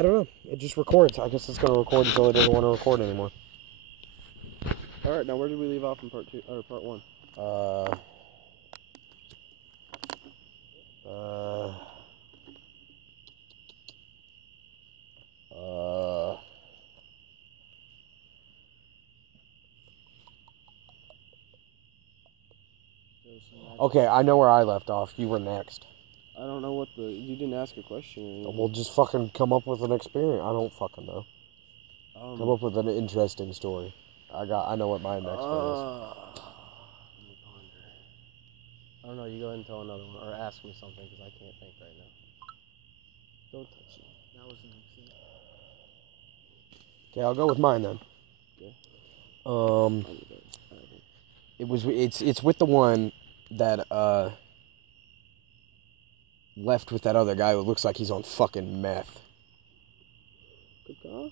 I don't know. It just records. I guess it's going to record until it doesn't want to record anymore. Alright, now where did we leave off in part 2, or part 1? Okay, I know where I left off. You were next. I don't know what you didn't ask a question or anything. We'll just fucking come up with an experience. I don't fucking know. Come up with an interesting story. I know what my next one is. Let me ponder. I don't know, you go ahead and tell another one, or ask me something, because I can't think right now. Don't touch it. That was an accident. Okay, I'll go with mine then. Okay. It's with the one that left with that other guy who looks like he's on fucking meth. Kaka?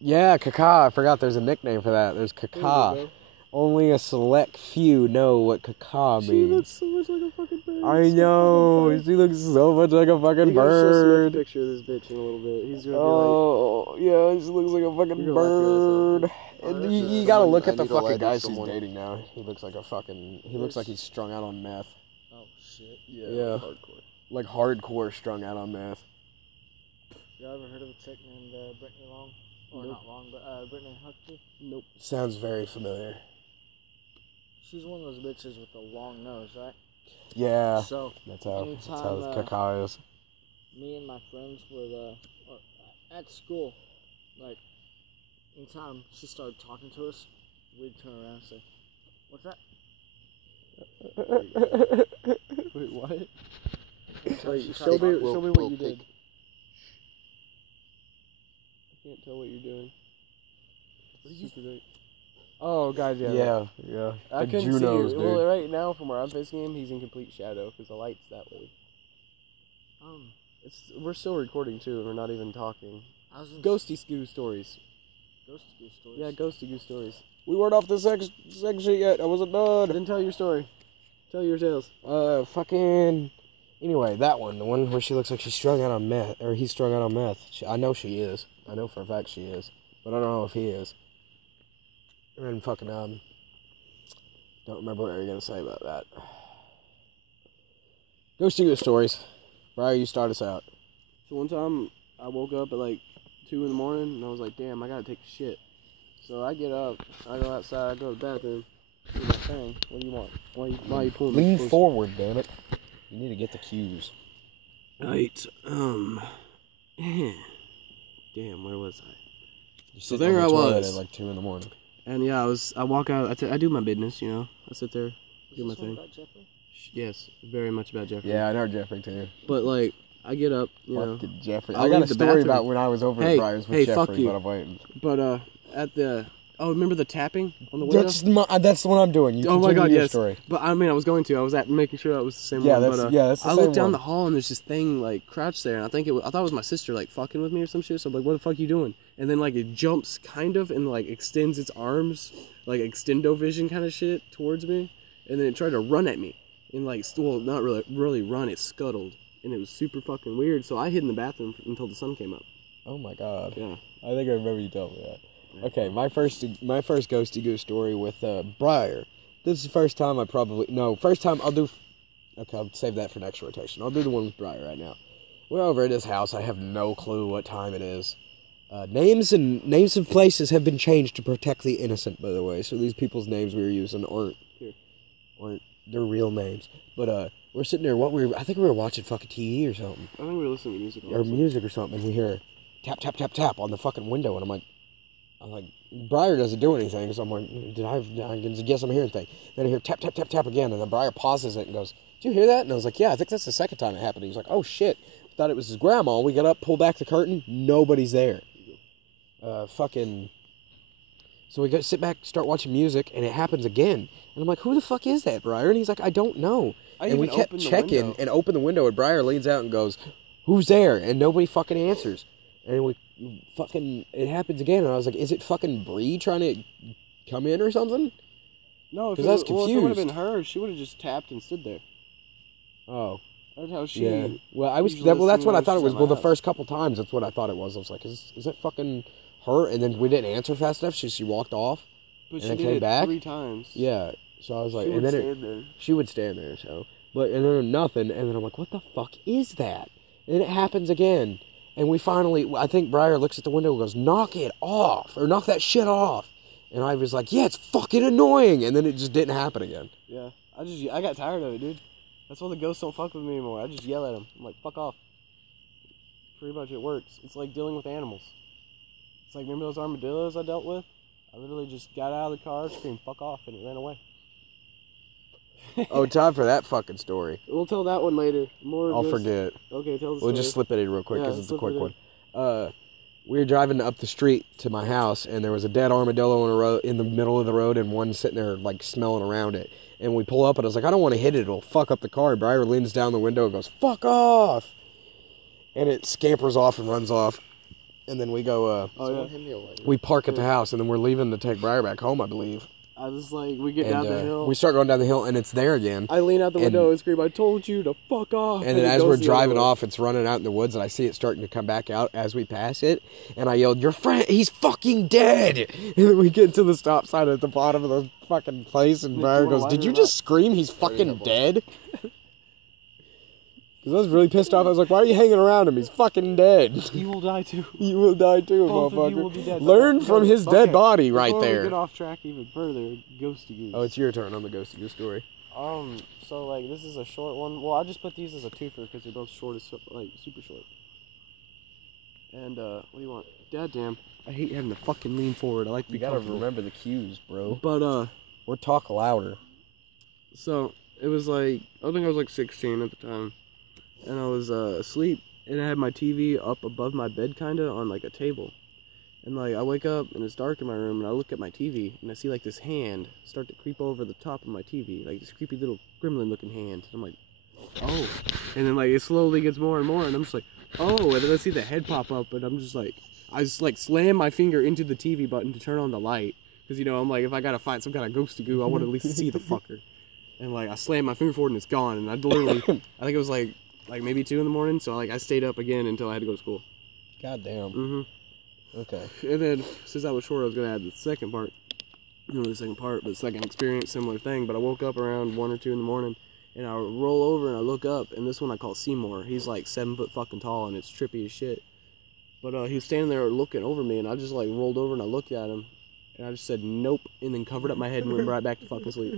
Yeah, Kaka. I forgot there's a nickname for that. There's Kaka. Only a select few know what Kaka means. She looks so much like a fucking bird. I know. She looks so much like a fucking bird. Show Smith a picture of this bitch in a little bit. He's gonna be like, yeah, she looks like a fucking bird. And you gotta look at the fucking guy she's dating now. He looks like a fucking. He looks like he's strung out on meth. Oh shit. Yeah. Hardcore. Like hardcore strung out on meth. You ever heard of a chick named Brittany Long? Or not Long, but Brittany Huckabee? Nope. Sounds very familiar. She's one of those bitches with a long nose, right? Yeah. So that's how Kaka is. Me and my friends would at school, like anytime she started talking to us, we'd turn around and say, "What's that?" Wait, what? Wait, show me what you did. I can't tell what you're doing. What did you do? Oh, God, yeah. Yeah. I couldn't Junos, see. dude. Well, right now, from where I'm facing him, he's in complete shadow because the light's that way. We're still recording too, and we're not even talking. Ghosttygoos stories. Ghosttygoos stories. Yeah, Ghosttygoos stories. We weren't off the section yet. I wasn't done. Then tell your story. Tell your tales. Anyway, that one, the one where she looks like she's strung out on meth, or he's strung out on meth. I know she is. I know for a fact she is, but I don't know if he is. And fucking don't remember what you were gonna say about that. Ghosttygoos stories. Briar, you start us out. So one time I woke up at like 2 in the morning and I was like, damn, I gotta take a shit. So I get up, I go outside, I go to the bathroom, do my thing. What do you want? Why are you pulling me? Lean forward, damn it. You need to get the cues. Right. Damn, where was I? So there I was at like 2 in the morning. And yeah, I walk out, I do my business, you know. I sit there, do my thing. About Jeffrey? Yes, very much about Jeffrey. Yeah, I know Jeffrey too. But like, I get up, you know. Jeffrey. I got a story about when I was over at Briar's with Jeffrey, fuck you. but I'm waiting. But at the remember the tapping on the window? That's the one I'm doing. You my God, yes. Story. But I mean, I was making sure that was the same one. That's the same I looked down the hall and there's this thing like crouched there, and I thought it was my sister like fucking with me or some shit. So I'm like, what the fuck you doing? And then like it jumps kind of and like extends its arms, like extendo vision kind of shit towards me, and then it tried to run at me, and like not really run, it scuttled, and it was super fucking weird. So I hid in the bathroom until the sun came up. Oh my God. Yeah. I think I remember you telling me that. Okay, my first Ghosttygoos story with Briar. This is the first time I'll save that for next rotation. I'll do the one with Briar right now. We're over at his house. I have no clue what time it is. Names of places have been changed to protect the innocent, by the way. So these people's names we were using aren't their real names. But we're sitting there. I think we were watching fucking TV or something. I think we were listening to music. Or music or something. And we hear tap tap tap tap on the fucking window, and I'm like, Briar doesn't do anything, so I'm like, I guess I'm hearing things. Then I hear tap, tap, tap, tap again, and then Briar pauses it and goes, did you hear that? And I was like, yeah, I think that's the second time it happened. He was like, oh shit, thought it was his grandma. We got up, pull back the curtain, nobody's there. So we sit back, start watching music, and it happens again. And I'm like, who the fuck is that, Briar? And he's like, I don't know. And we kept checking and open the window, and Briar leans out and goes, who's there? And nobody fucking answers. And it happens again, and I was like, is it fucking Bree trying to come in or something? No, because I was confused. If it would have been her, she would have just tapped and stood there. Oh. That's how she. Yeah. Well, I was. usually Well, that's what I when thought it she's was. at Well, my the house. first couple times, that's what I thought it was. I was like, is that fucking her? And then we didn't answer fast enough. She walked off. But and she then did came it back. 3 times. Yeah. So I was like, She and would then stand there. she would stand there. So, but and then nothing. And then I'm like, what the fuck is that? And then it happens again. And we finally, I think Briar looks at the window and goes, knock it off, or knock that shit off. And I was like, yeah, it's fucking annoying. And then it just didn't happen again. Yeah. I got tired of it, dude. That's why the ghosts don't fuck with me anymore. I just yell at them. I'm like, fuck off. Pretty much it works. It's like dealing with animals. It's like, remember those armadillos I dealt with? I literally just got out of the car, screamed, fuck off, and it ran away. Oh, time for that fucking story. We'll tell that one later. More. I'll just... forget. Okay, tell the story. We'll just slip it in real quick because it's a slip quick it one. We were driving up the street to my house, and there was a dead armadillo in the middle of the road, and one sitting there like smelling around it. And we pull up, and I was like, I don't want to hit it; it'll fuck up the car. And Briar leans down the window and goes, "Fuck off!" And it scampers off and runs off. And then we go, we park at the house, and then we're leaving to take Briar back home, I believe. I was like, we get And down the hill. we start going down the hill, and it's there again. I lean out the window and scream, I told you to fuck off. And then as we're driving off, it's running out in the woods, and I see it starting to come back out as we pass it. And I yelled, your friend, he's fucking dead! And then we get to the stop sign at the bottom of the fucking place, and Briar goes, did you just scream he's fucking dead? Because I was really pissed off. I was like, why are you hanging around him? He's fucking dead. He will die too. You will die too, Both motherfucker. of you will be dead. Learn from his dead body right Before there. we get off track even further, ghosty goose. Oh, it's your turn on the ghosty goose story. So like this is a short one. Well, I just put these as a twofer because they're both short as like super short. And what do you want? Dad damn. I hate having to fucking lean forward. I like to be You gotta comfortable. remember the cues, bro. But Or talk louder. so it was like I think I was like 16 at the time, and I was asleep, and I had my TV up above my bed, kinda on like a table, and like I wake up and it's dark in my room, and I look at my TV and I see like this hand start to creep over the top of my TV, like this creepy little gremlin-looking hand. And I'm like, oh, and then like it slowly gets more and more, and I'm just like, oh, and then I see the head pop up, and I'm just like, I just like slam my finger into the TV button to turn on the light, because you know I'm like, if I gotta fight some kind of ghosty goo, I want to at least see the fucker. And like I slammed my finger forward and it's gone, and I literally, I think it was like maybe 2 in the morning, so like I stayed up again until I had to go to school. God damn. Mm-hmm. Okay. And then since I was short, I was gonna add the second part. Not the second part, but the second experience, similar thing. But I woke up around 1 or 2 in the morning, and I roll over and I look up, and this one I call Seymour. He's like 7 foot fucking tall, and it's trippy as shit. But he was standing there looking over me, and I just like rolled over and I looked at him, and I just said nope, and then covered up my head and went right back to fucking sleep.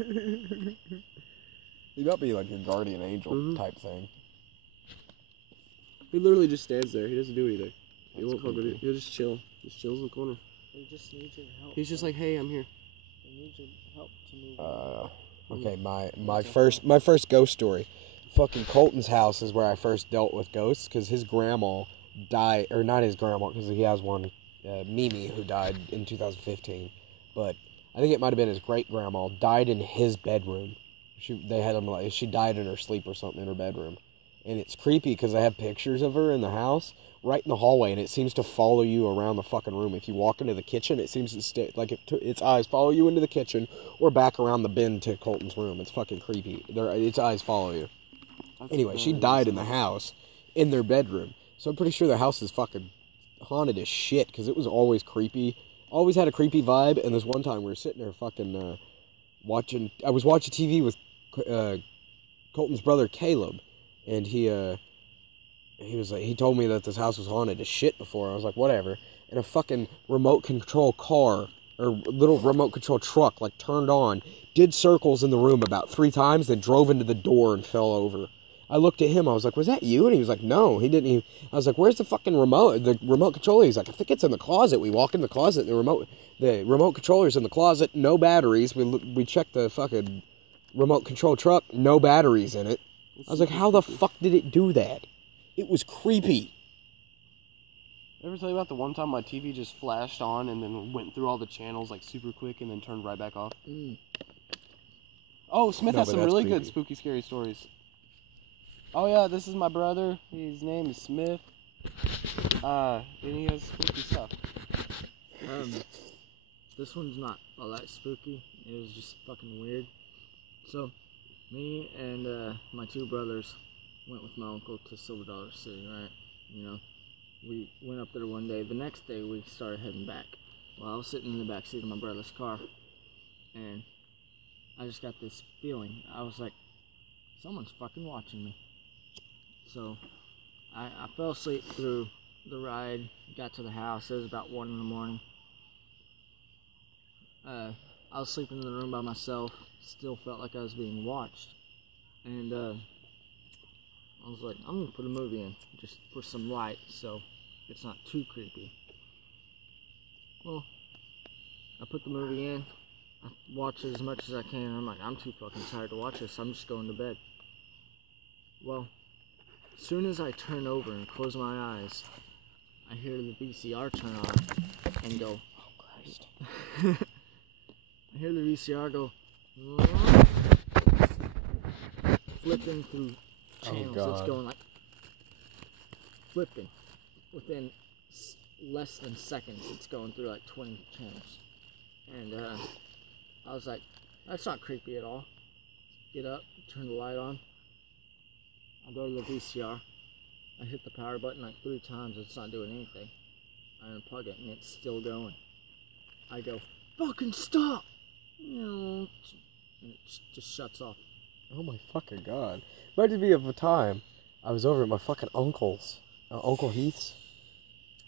You might be like a guardian angel type thing. He literally just stands there. He doesn't do anything. He That's won't fuck with creepy. you. He'll just chill. Just chills in the corner. They just need your help. He's just like, hey, I'm here. They need your help to move on. Okay, my first ghost story. Fucking Colton's house is where I first dealt with ghosts, because his grandma died, or not his grandma, because he has one, Mimi, who died in 2015. But I think it might have been his great grandma died in his bedroom. They had him like she died in her sleep or something in her bedroom, and it's creepy because I have pictures of her in the house, right in the hallway, and it seems to follow you around the fucking room. If you walk into the kitchen, it seems to stay like its eyes follow you into the kitchen or back around the bin to Colton's room. It's fucking creepy. Its eyes follow you. Anyway, she died in the house, in their bedroom. So I'm pretty sure the house is fucking haunted as shit, because it was always creepy. Always had a creepy vibe. And this one time we were sitting there fucking watching. I was watching TV with Colton's brother Caleb, and he was like, he told me that this house was haunted as shit before. I was like, whatever. And a fucking remote control car or little remote control truck like turned on, did circles in the room about 3 times, then drove into the door and fell over. I looked at him. I was like, was that you? And he was like, no, he didn't even. I was like, where's the fucking remote? The remote controller. He's like, I think it's in the closet. We walk in the closet. The remote controller's in the closet. No batteries. We checked the fucking remote control truck. No batteries in it. I was like, how the fuck did it do that? It was creepy. Ever tell you about the one time my TV just flashed on and then went through all the channels like super quick and then turned right back off? Oh, Smith has but some that's really good creepy. spooky, scary stories. Oh yeah, this is my brother. His name is Smith. And he has spooky stuff. This one's not all that spooky. It was just fucking weird. So, me and my 2 brothers went with my uncle to Silver Dollar City, right? You know, we went up there one day. The next day, we started heading back. Well, I was sitting in the back seat of my brother's car, and I just got this feeling. I was like, someone's fucking watching me. So I fell asleep through the ride, got to the house. It was about 1 in the morning. I was sleeping in the room by myself, still felt like I was being watched. And I was like, I'm gonna put a movie in, just for some light, so it's not too creepy. Well, I put the movie in, I watch it as much as I can, and I'm like, I'm too fucking tired to watch this, I'm just going to bed. Well, as soon as I turn over and close my eyes, I hear the VCR turn on and go, oh Christ. I hear the VCR go, flipping through channels. God. It's going like, flipping. Within less than seconds, it's going through like 20 channels. And I was like, that's not creepy at all. Get up, turn the light on. I go to the VCR. I hit the power button like 3 times. It's not doing anything. I unplug it and it's still going. I go, fucking stop! And it just shuts off. Oh my fucking God. Reminded me of a time I was over at my fucking uncle's, Uncle Heath's,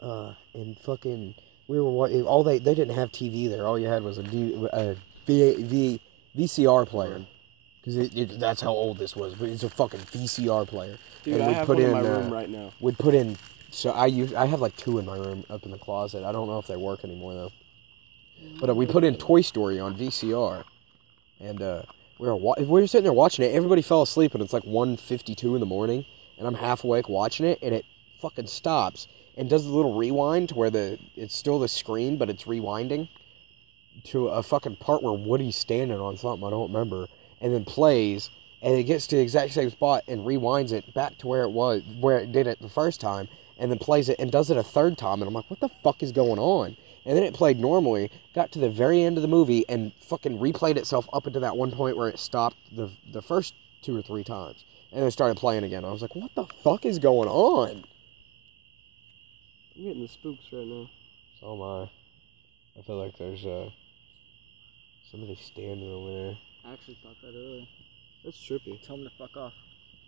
and fucking, we were, they didn't have TV there. All you had was a VCR player. Because that's how old this was, but it's a fucking VCR player. Dude, and I have one in my room right now. We'd put in, so I have like 2 in my room up in the closet. I don't know if they work anymore though. But we put in Toy Story on VCR, and we were sitting there watching it. Everybody fell asleep, and it's like 1:52 in the morning, and I'm half awake watching it, and it fucking stops and does the little rewind to where it's still the screen, but it's rewinding to a fucking part where Woody's standing on something I don't remember, and then plays, and it gets to the exact same spot and rewinds it back to where it did it the first time, and then plays it and does it a 3rd time, and I'm like, what the fuck is going on? And then it played normally, got to the very end of the movie, and fucking replayed itself up into that one point where it stopped the first 2 or 3 times. And then it started playing again. I was like, what the fuck is going on? I'm getting the spooks right now. So am I. I feel like there's somebody standing over there. I actually thought that earlier. That's trippy. Tell him to fuck off.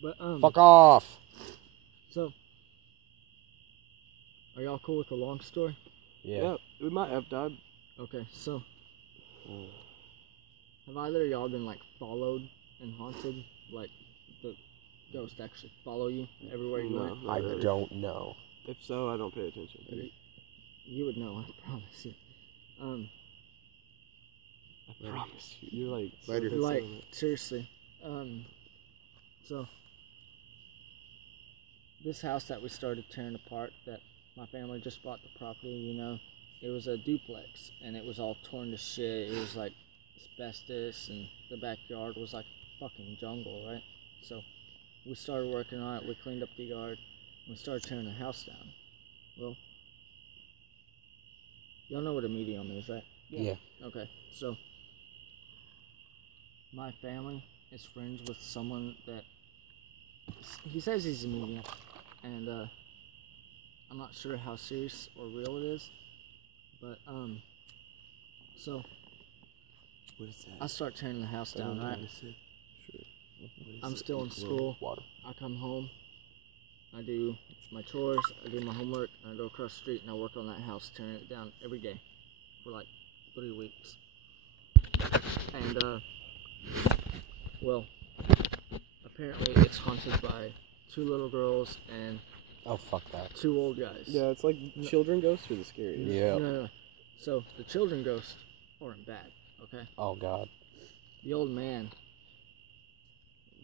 But Fuck off! So, are y'all cool with the long story? Yeah, we might have died. Okay, so have either of y'all been like followed and haunted? Like the ghost actually follow you everywhere you went? I don't know. If so, I don't pay attention. You would know, I promise you. I promise you. You're like, like seriously. So this house that we started tearing apart, that my family just bought the property, you know, it was a duplex, and it was all torn to shit. It was like asbestos, and the backyard was like fucking jungle, right? So we started working on it. We cleaned up the yard, and we started tearing the house down. Well, y'all know what a medium is, right? Yeah. Okay, so my family is friends with someone that he says he's a medium, and I'm not sure how serious or real it is, but so what is that? I start tearing the house down, right? Sure. I'm still in school. Water. I come home, I do my chores, I do my homework, and I go across the street and I work on that house, tearing it down every day for like 3 weeks. And well, apparently it's haunted by 2 little girls and Oh, fuck that. 2 old guys. Yeah, it's like children ghosts are the scariest. Yeah. No. So the children ghosts aren't bad, okay? Oh, God. The old man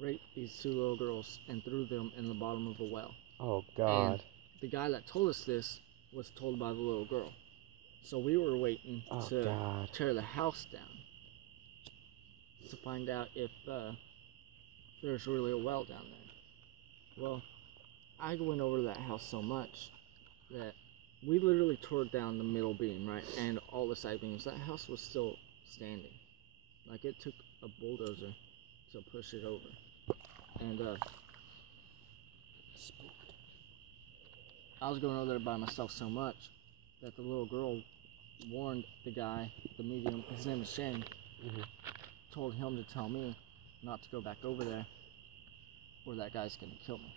raped these 2 little girls and threw them in the bottom of a well. Oh, God. And the guy that told us this was told by the little girl. So we were waiting to tear the house down to find out if there's really a well down there. Well, I went over to that house so much that we literally tore down the middle beam, right? And all the side beams. That house was still standing. Like, it took a bulldozer to push it over. And I was going over there by myself so much that the little girl warned the guy, the medium, his name is Shane, told him to tell me not to go back over there or that guy's gonna kill me.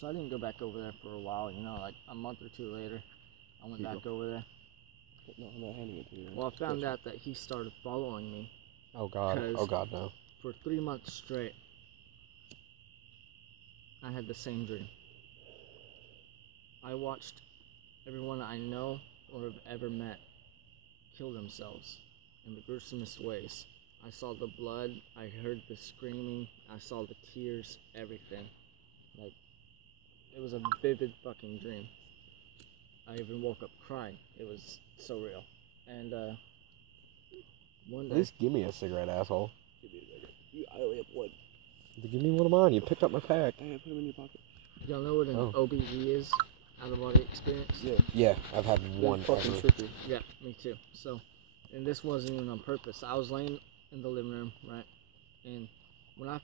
So I didn't go back over there for a while, you know, like a month or two later, I went back over there. No, I'm not handing it to you. Well, I found out that he started following me. Oh God, no. For 3 months straight, I had the same dream. I watched everyone I know or have ever met kill themselves in the gruesomest ways. I saw the blood, I heard the screaming, I saw the tears, everything. Like, it was a vivid fucking dream. I even woke up crying. It was so real. And one day, At least give me a cigarette, asshole. Give me a second. I only have one. Give me one of mine. You picked up my pack. I put them in your pocket. y'all know what an OBE is? Out of body experience? Yeah. Yeah, I've had one fucking ever. trippy. Yeah, me too. So, and this wasn't even on purpose. I was laying in the living room, right? And when I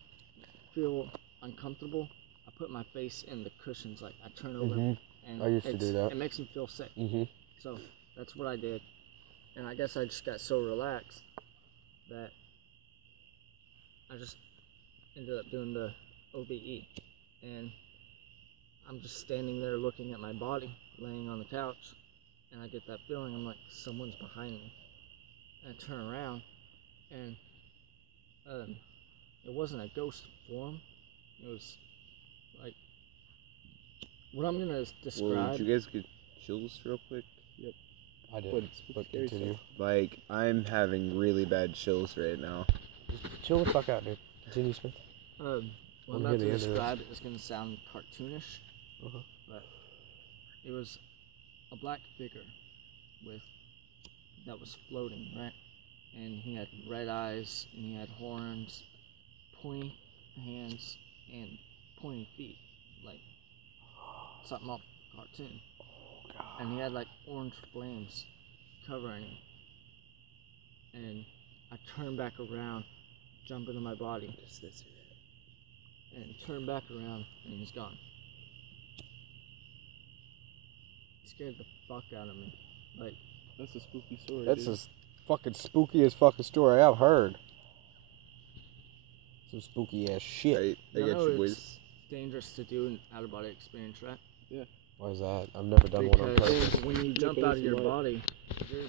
feel uncomfortable, I put my face in the cushions. Like, I turn over, and I used to do that. It makes me feel sick. Mm-hmm. So, that's what I did. And I guess I just got so relaxed that I just ended up doing the OBE. And I'm just standing there looking at my body, laying on the couch, and I get that feeling. I'm like, someone's behind me. And I turn around, and it wasn't a ghost form. It was like, what I'm gonna describe. Well, did you guys get chills real quick? Yep. I did. But continue. Like, I'm having really bad chills right now. Just chill the fuck out, dude. Continue, Smith. What I'm about to describe is gonna sound cartoonish, but it was a black figure that was floating, right? And he had red eyes, and he had horns, pointy hands, and pointy feet, like something off a cartoon. And he had like orange flames covering him. And I turned back around, jump into my body, and turn back around, and he's gone. It scared the fuck out of me. Like, That's a spooky story. That's dude. as fucking spooky as fucking story I've heard. Some spooky ass shit. I you got know you, it's boys. dangerous to do an out of body experience, right? Why is that? I've never done one on Because purpose. when you jump out of your body, you're